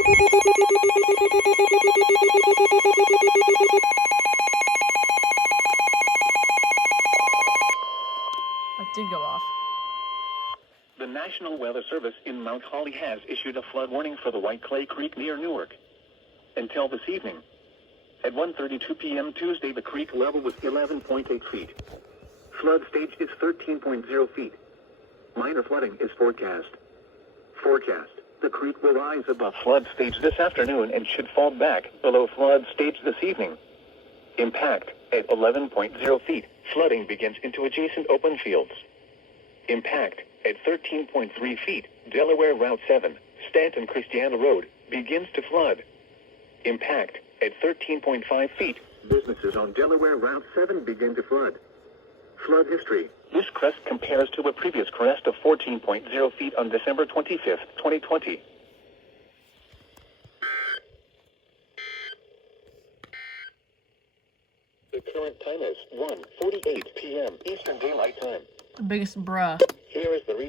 It did go off. The National Weather Service in Mount Holly has issued a flood warning for the White Clay Creek near Newark. Until this evening, at 1:32 p.m. Tuesday, the creek level was 11.8 feet. Flood stage is 13.0 feet. Minor flooding is forecast. The creek will rise above flood stage this afternoon and should fall back below flood stage this evening. Impact at 11.0 feet. Flooding begins into adjacent open fields. Impact at 13.3 feet. Delaware Route 7, Stanton Christiana Road, begins to flood. Impact at 13.5 feet. Businesses on Delaware Route 7 begin to flood. Flood history. This crest compares to a previous crest of 14.0 feet on December 25th, 2020. The current time is 1:48 p.m. Eastern Daylight Time. The biggest bruh. Here is the